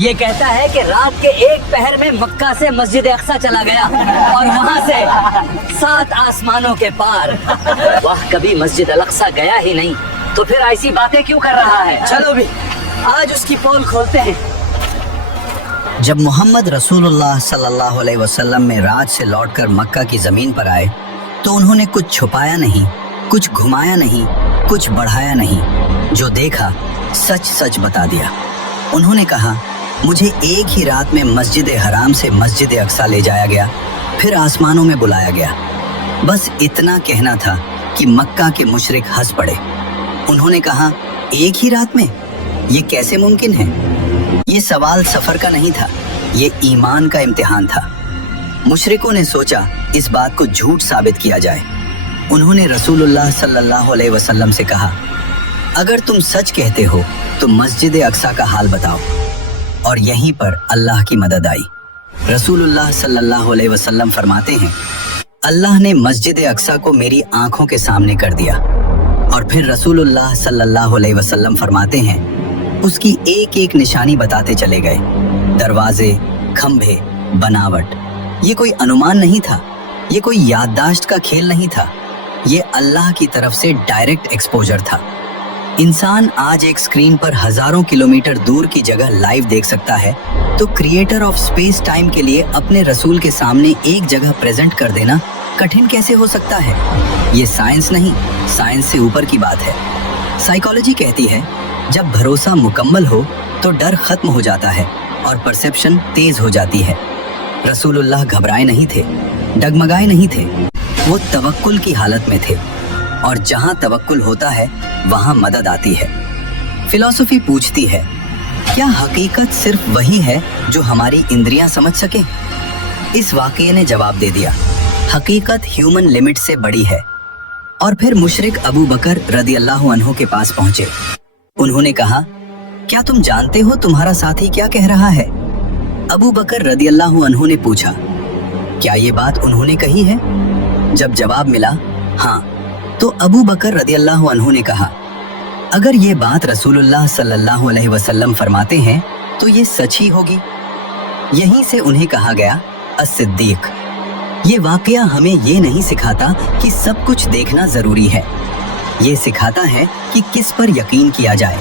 ये कहता है कि रात के एक पहर में मक्का से मस्जिद अक्सा चला गया और वहाँ से 7 आसमानों के पार। वह कभी मस्जिद अल-अक्सा गया ही नहीं, तो फिर ऐसी बातें क्यों कर रहा है? चलो भी आज उसकी पोल खोलते हैं। जब मोहम्मद रसूलुल्लाह सल्लल्लाहु अलैहि वसल्लम में राज से लौटकर मक्का की जमीन पर आए तो उन्होंने कुछ छुपाया नहीं, कुछ घुमाया नहीं, कुछ बढ़ाया नहीं। जो देखा सच सच बता दिया। उन्होंने कहा, मुझे एक ही रात में मस्जिद हराम से मस्जिद अक्सा ले जाया गया, फिर आसमानों में बुलाया गया। बस इतना कहना था कि मक्का के मुशरिक हंस पड़े। उन्होंने कहा, एक ही रात में? ये कैसे मुमकिन है? ये सवाल सफर का नहीं था, ये ईमान का इम्तिहान था। मुशरिकों ने सोचा इस बात को झूठ साबित किया जाए। उन्होंने रसूलुल्लाह सल्लल्लाहु अलैहि वसल्लम से कहा, अगर तुम सच कहते हो तो मस्जिद अक्सा का हाल बताओ। और यहीं पर अल्लाह की मदद आई। रसूलुल्लाह सल्लल्लाहु अलैहि वसल्लम फरमाते हैं, अल्लाह ने मस्जिद अक्सा को मेरी आंखों के सामने कर दिया। और फिर रसूलुल्लाह सल्लल्लाहु अलैहि वसल्लम फरमाते हैं, उसकी एक एक निशानी बताते चले गए। दरवाजे, खंभे, बनावट। ये कोई अनुमान नहीं था, ये कोई याददाश्त का खेल नहीं था, ये अल्लाह की तरफ से डायरेक्ट एक्सपोजर था। इंसान आज एक स्क्रीन पर हजारों किलोमीटर दूर की जगह लाइव देख सकता है, तो क्रिएटर ऑफ स्पेस टाइम के लिए अपने रसूल के सामने एक जगह प्रेजेंट कर देना कठिन कैसे हो सकता है? ये साइंस नहीं, साइंस से ऊपर की बात है। साइकोलॉजी कहती है, जब भरोसा मुकम्मल हो तो डर खत्म हो जाता है और परसेप्शन तेज हो जाती है। रसूलुल्लाह घबराए नहीं थे, डगमगाए नहीं थे, वो तवक्कुल की हालत में थे। और जहाँ तवक्कुल होता है वहाँ मदद आती है। फिलॉसफी पूछती है, क्या हकीकत सिर्फ वही है जो हमारी इंद्रियां समझ सके? इस वाक़ये ने जवाब दे दिया, हकीकत ह्यूमन लिमिट से बड़ी है। और फिर मुशरिक अबू बकर रदियल्लाहु अन्हु के पास पहुंचे। उन्होंने कहा, क्या तुम जानते हो तुम्हारा साथी क्या कह रहा है? अबू बकर रदियल्लाहु अन्हु ने पूछा, क्या ये बात उन्होंने कही है? जब जवाब मिला हाँ, तो अबू बकर रदियल्लाहु अन्हु ने कहा, अगर ये बात रसूलुल्लाह सल्लल्लाहु अलैहि वसल्लम फरमाते हैं तो ये सच ही होगी। यहीं से उन्हें कहा गया अस-सिद्दीक। ये वाकया हमें ये नहीं सिखाता कि सब कुछ देखना जरूरी है, ये सिखाता है कि किस पर यकीन किया जाए।